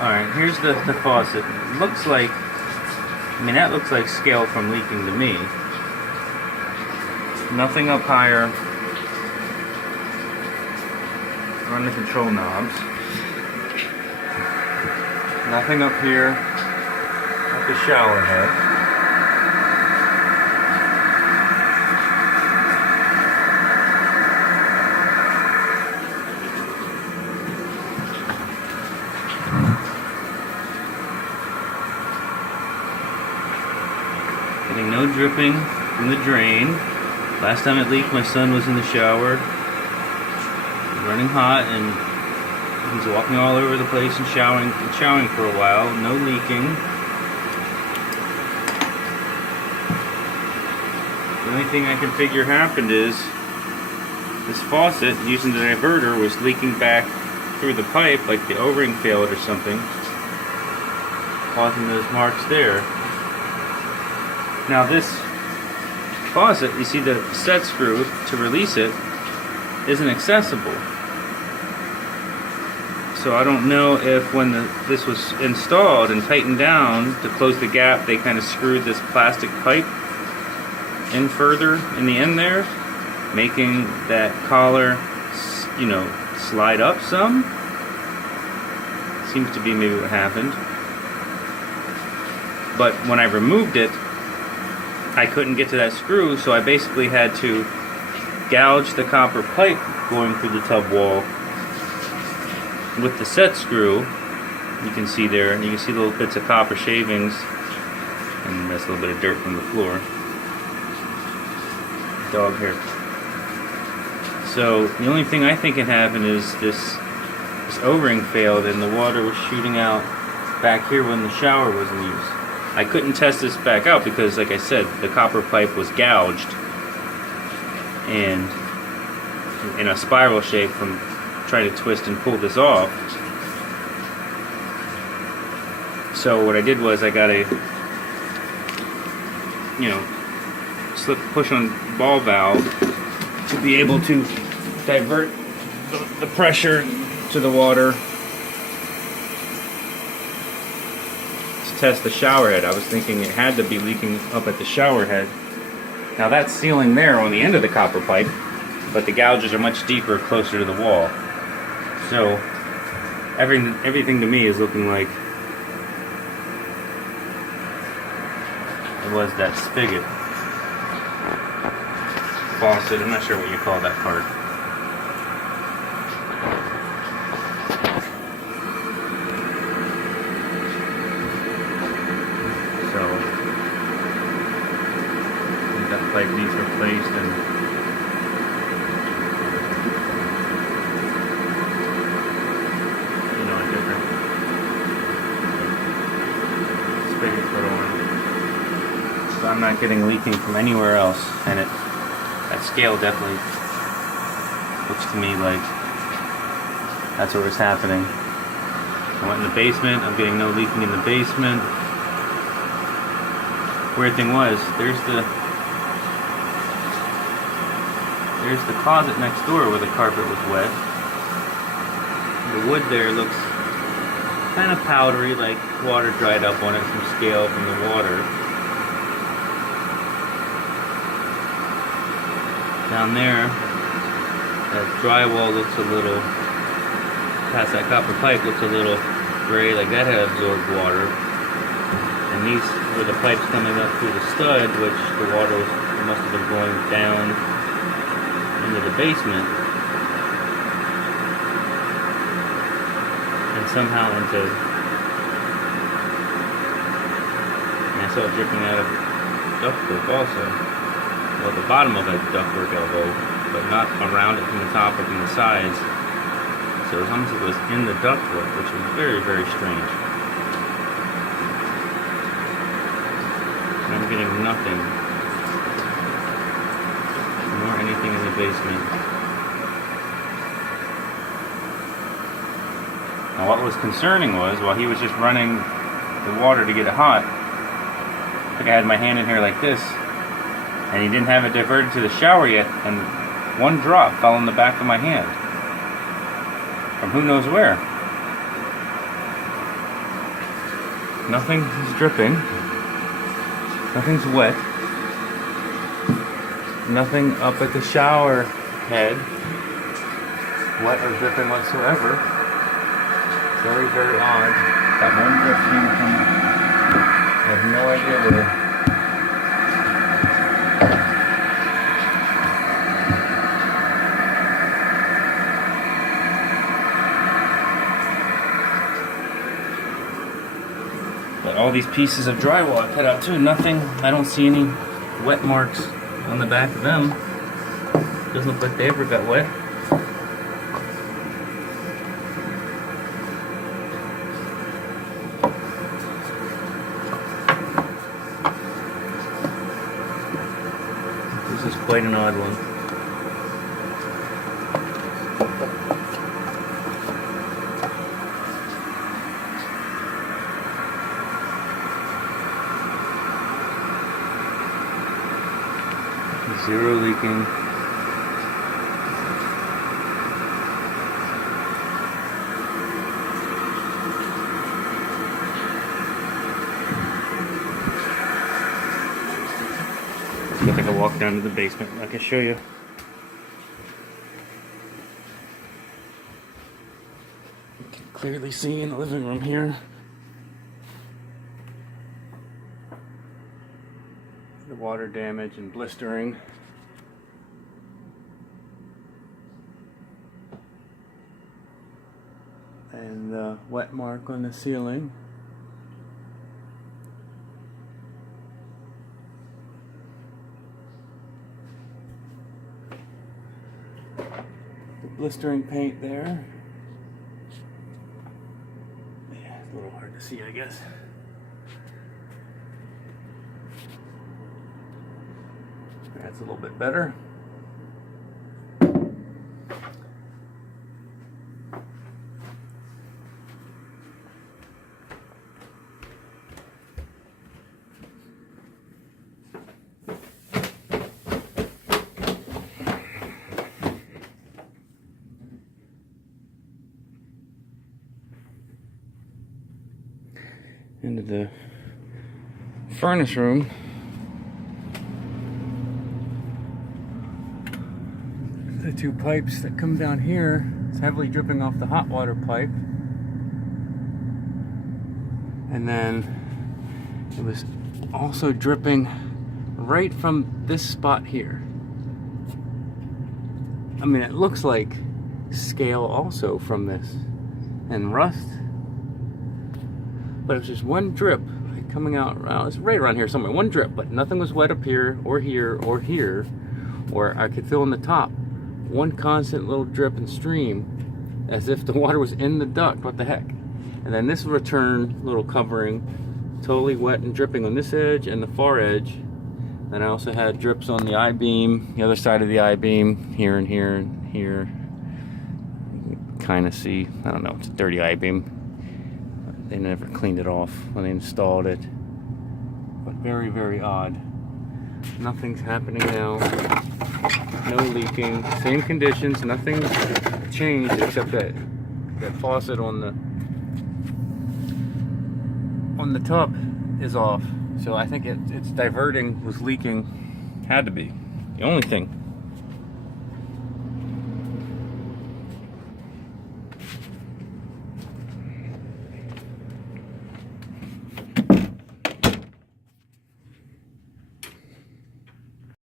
Alright, here's the faucet. It looks like, I mean, that looks like scale from leaking to me. Nothing up higher. Run the control knobs. Nothing up here at the shower head. Getting no dripping from the drain. Last time it leaked, my son was in the shower, running hot, and he's walking all over the place and showering for a while. No leaking. The only thing I can figure happened is this faucet, using the diverter, was leaking back through the pipe, like the O-ring failed or something, causing those marks there. Now this faucet, you see the set screw to release it isn't accessible. So I don't know if when this was installed and tightened down to close the gap, they kind of screwed this plastic pipe in further in the end there, making that collar, you know, slide up some. Seems to be maybe what happened. But when I removed it, I couldn't get to that screw, so I basically had to gouge the copper pipe going through the tub wall with the set screw. You can see there, and you can see little bits of copper shavings, and that's a little bit of dirt from the floor. Dog hair. So the only thing I think can happen is this O-ring failed and the water was shooting out back here when the shower was in use. I couldn't test this back out because, like I said, the copper pipe was gouged and in a spiral shape from trying to twist and pull this off. So what I did was I got a, you know, slip push on ball valve to be able to divert the pressure to the water to test the shower head. I was thinking it had to be leaking up at the shower head. Now that's sealing there on the end of the copper pipe, but the gouges are much deeper, closer to the wall. So everything to me is looking like it was that spigot. Faucet, I'm not sure what you call that part. So that pipe needs replaced, and you know, a different spigot put on. So I'm not getting leaking from anywhere else, and that scale definitely looks to me like that's what was happening. I went in the basement, I'm getting no leaking in the basement. Weird thing was, there's the closet next door where the carpet was wet. The wood there looks kind of powdery, like water dried up on it from scale from the water. Down there, that drywall looks a little, past that copper pipe, looks a little gray, like that had absorbed water. And these were the pipes coming up through the stud, which the water must have been going down into the basement. And somehow into, and I saw it dripping out of ductwork also. Well, the bottom of that ductwork elbow, but not around it from the top or from the sides. So it was almost like it was in the ductwork, which was very, very strange. And I'm getting nothing, nor anything in the basement. Now what was concerning was, while he was just running the water to get it hot, I think I had my hand in here like this, and he didn't have it diverted to the shower yet, and one drop fell on the back of my hand from who knows where. Nothing is dripping. Nothing's wet. Nothing up at the shower head wet or dripping whatsoever. Very, very odd. That one drip came from, I have no idea where. But all these pieces of drywall I cut out too, nothing, I don't see any wet marks on the back of them. Doesn't look like they ever got wet. This is quite an odd one. Zero leaking. I think I'll walk down to the basement and I can show you. You can clearly see in the living room here the water damage and blistering. And the wet mark on the ceiling. The blistering paint there. Yeah, it's a little hard to see, I guess. That's a little bit better. Into the furnace room. The two pipes that come down here, it's heavily dripping off the hot water pipe. And then it was also dripping right from this spot here. I mean, it looks like scale also from this and rust. But it was just one drip coming out around, it's right around here somewhere, one drip, but nothing was wet up here, or here, or here, or I could feel on the top. One constant little drip and stream, as if the water was in the duct, what the heck. And then this return little covering, totally wet and dripping on this edge and the far edge. Then I also had drips on the I-beam, the other side of the I-beam, here and here and here. Kind of see, I don't know, it's a dirty I-beam. They never cleaned it off when they installed it. But very, very odd. Nothing's happening now. No leaking. Same conditions. Nothing changed except that faucet on the tub is off. So I think it's diverting, was leaking. Had to be. The only thing.